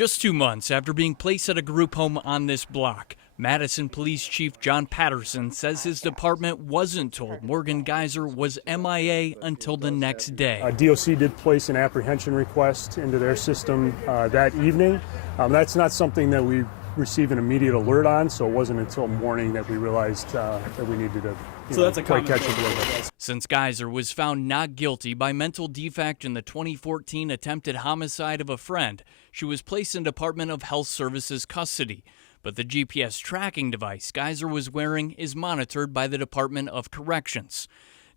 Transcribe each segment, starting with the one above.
Just 2 months after being placed at a group home on this block, Madison Police Chief John Patterson says his department wasn't told Morgan Geyser was MIA until the next day. DOC did place an apprehension request into their system that evening. That's not something that we received an immediate alert on, so it wasn't until morning that we realized that we needed to play catch up a little bit. Since Geyser was found not guilty by mental defect in the 2014 attempted homicide of a friend, she was placed in Department of Health Services custody. But the GPS tracking device Geyser was wearing is monitored by the Department of Corrections.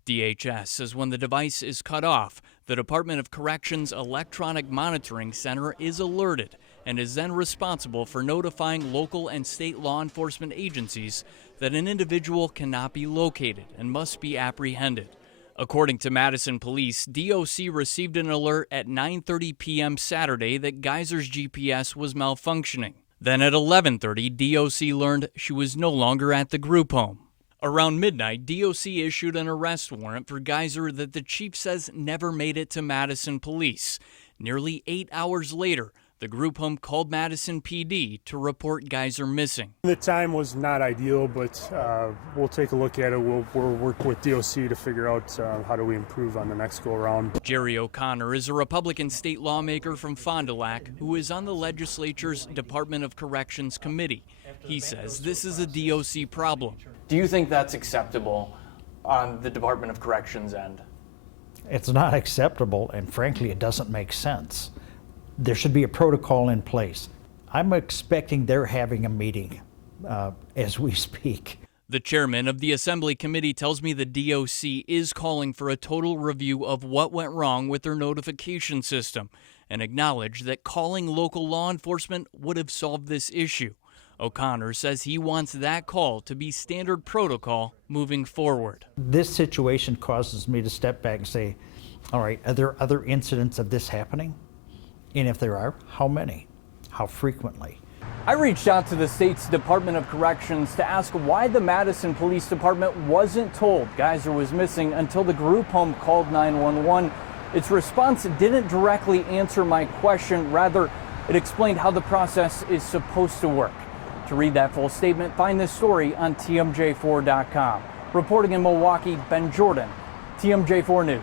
DHS says when the device is cut off, the Department of Corrections Electronic Monitoring Center is alerted and is then responsible for notifying local and state law enforcement agencies that an individual cannot be located and must be apprehended. According to Madison Police, DOC received an alert at 9:30 p.m. Saturday that Geyser's GPS was malfunctioning. Then at 11:30, DOC learned she was no longer at the group home. Around midnight, DOC issued an arrest warrant for Geyser that the chief says never made it to Madison Police. Nearly 8 hours later, the group home called Madison PD to report Geyser missing. The time was not ideal, but we'll take a look at it. We'll work with DOC to figure out how do we improve on the next go-around. Jerry O'Connor is a Republican state lawmaker from Fond du Lac who is on the legislature's Department of Corrections committee. He says this is a DOC problem. Do you think that's acceptable on the Department of Corrections end? It's not acceptable, and frankly, it doesn't make sense. There should be a protocol in place. I'm expecting they're having a meeting as we speak. The chairman of the Assembly Committee tells me the DOC is calling for a total review of what went wrong with their notification system and acknowledged that calling local law enforcement would have solved this issue. O'Connor says he wants that call to be standard protocol moving forward. This situation causes me to step back and say, all right, are there other incidents of this happening? And if there are, how many? How frequently? I reached out to the state's Department of Corrections to ask why the Madison Police Department wasn't told Geyser was missing until the group home called 911. Its response didn't directly answer my question. Rather, it explained how the process is supposed to work. To read that full statement, find this story on TMJ4.com. Reporting in Milwaukee, Ben Jordan, TMJ4 News.